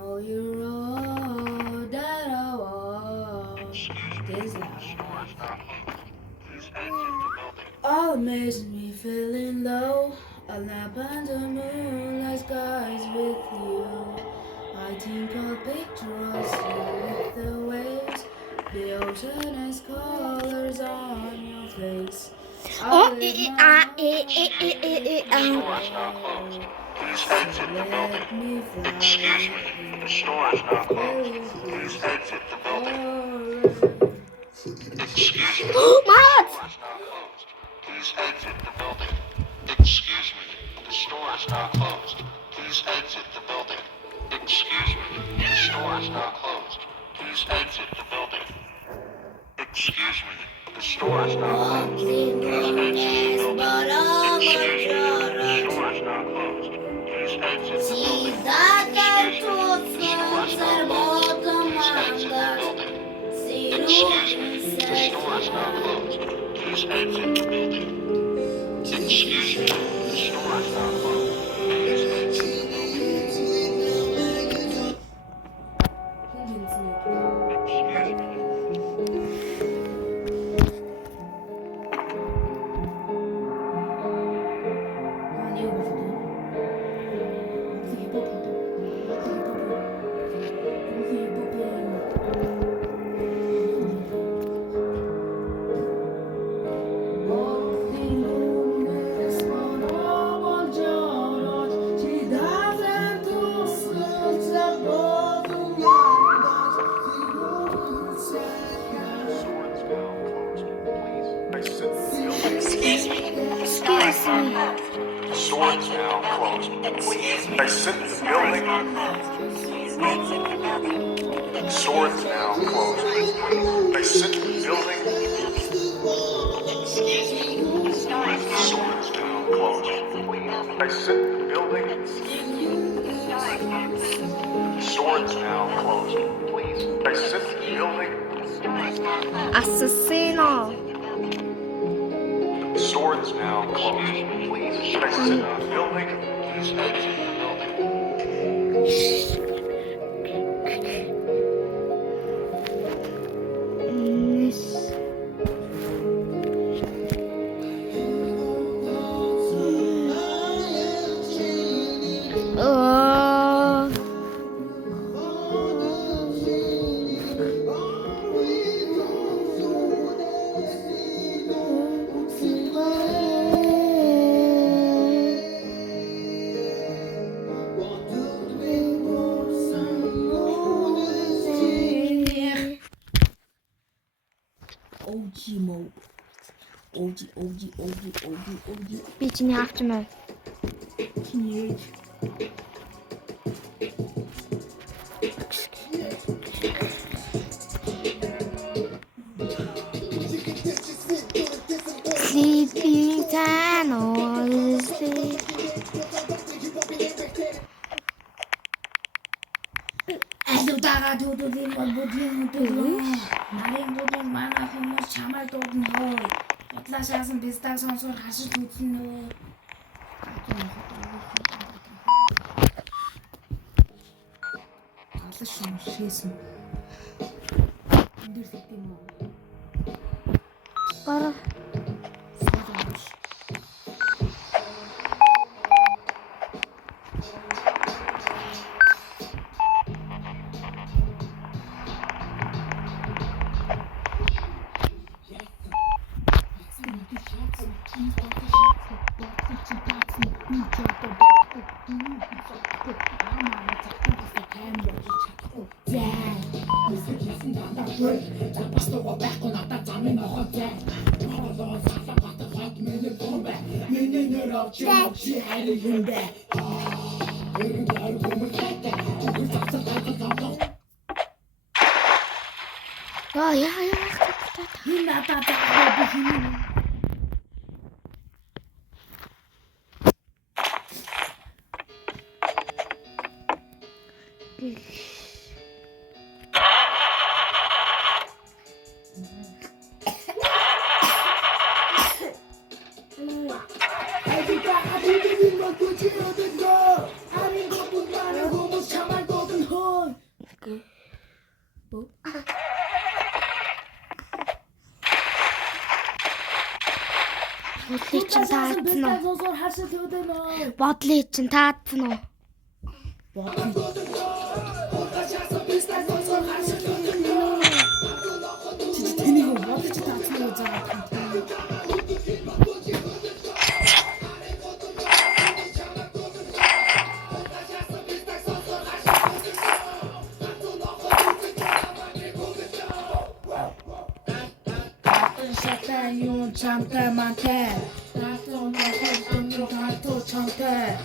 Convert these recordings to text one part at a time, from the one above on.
know you're all that I want. This life all makes me feeling low. All up under moonlight skies with you. I think I'll picture us here with the waves. The ocean has colors on your face. I'll live my heart so let me fly. Excuse me, the store is now closed. Please exit the building. Excuse me. What? Please exit the building. Excuse me. The store is now closed. Please exit the building. Excuse me. The store is now closed. Please exit the building. Excuse me. The store is now closed. Please exit the building. Excuse me. The store is now closed. Please exit the building. Excuse me. The store is now closed. Please exit the building. Excuse me. The store is now closed. Please exit the building. Excuse me. The store is now closed. Please exit the store is now closed. Exit the building. Store is now closed. Exit the building. Store is now closed. Exit the building. Store is now closed. Exit the building. Assassino. Store is now closed. Exit the building. Please exit the building. OG. Би чиний авч маа. Teenage. Sleeping time all sleep. Айдуутаага дуудуулын бол бүдгийн хөдөлгөөн. Нарийн бүдгийн манай хүмүүс чамайг дуудана хөөе. Бодлоо шаасан бистаг сонсоор хашиж үзэн нөө. Алш юм шээсэн. Эндэр тэгдэм үү? Бара. Amin ko pun mana humus chamay ko dun ho. Бодлыг чинь таацсан уу? Сонсоор харшил төвдөн үү? Бодлыг чинь таацсан уу? Тэнийг бодож таацсан уу заа. Шатаа юу чамтай мантай. Натон натон натон чамтай.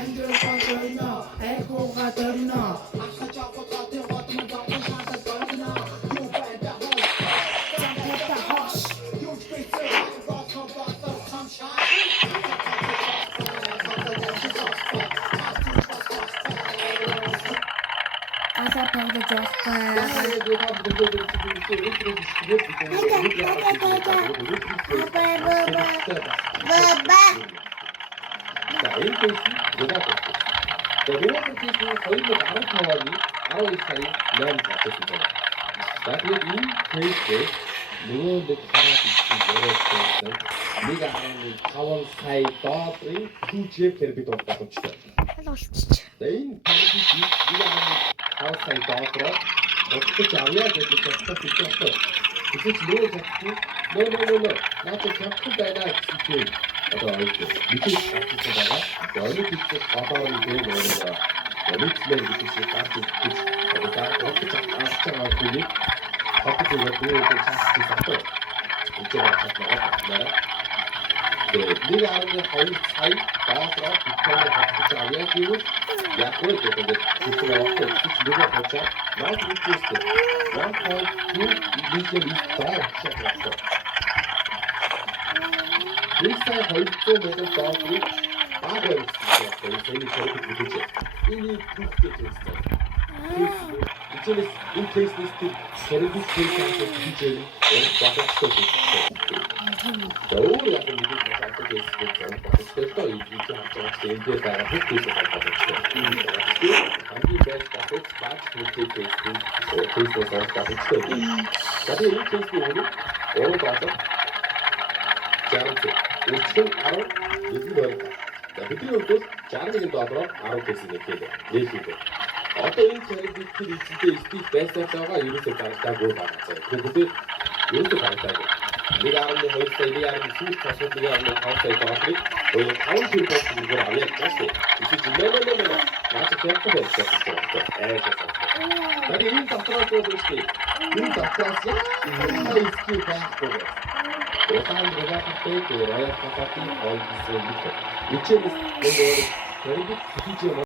Эндэр фонтойно, эхоога дөрнө. Чамтай хош. Аса тавда жоохтой. 자, A 케이스 로마토스. 자, 로마토스는 거의도 15원이 19살이 면 잡혔습니다. 자, 그리고 이 케이스에 누구도 하나씩 열었을 네가 하는 가원 사이 떠들이 두 지역 테레비도 없다고 치죠. Болчих. 자, 이 테레비지 네가 하는 가원 사이 떠들어 어떻게 잡아야 될지 어떻게 그래서 뭐 자꾸 뭐 나한테 자꾸 배나 지금 어떤 이렇게 밑에 같이다가 여기 밑에 가방을 들고 오는 거야. 여기 밑에 밑에 같이 어디가 어떻게 자꾸 들리 밖에 들고 이렇게 자꾸 잡고 이쪽으로 자꾸 나가 네가 하는 거의 사이 나와서 밑에 같이 잡아야 되고 약을 되는데 밑에 와서 누가 같이 나 밑에 있어 나 거의 밑에 있어 시작했어 일사의 벌점에서 떠오르 아버지 거의 제일 저렇게 부르죠. 이미 그렇게 됐어. 이제는 인테이스티스 제르비 스테이션에서 DJ는 와서 시켜줬어. 겨울에 약간 이게 가서 됐으니까 와서 시켰어. 이게 한참 제인지에다가 흑돼지가 가졌어. 감기 베스트 앞에 스마트 흑돼지 케이스에서 가서 시켜줘. 나도 이 케이스 오늘 가서 자르트 우측 아로 누구를 자 그리고 자르는 거 앞으로 아로 계시는 게돼 얘기돼 어떤 테레비들이 진짜 있을 베스트가 이렇게 가르다고 말하죠 그것도 이렇게 가르다고 내가 하는 거 있어 내가 하는 수업 가서 내가 하는 가르쳐서 가지고 왜 카운트 버스 이걸 안 해? 됐어 이제 네네네네 나한테 계속 했어 나도 이 답답하고 그랬지 이 답답했어 이 스킬 다 보고 Otan Vega Cafe que Royal Cafe All is Victor. Which is the very big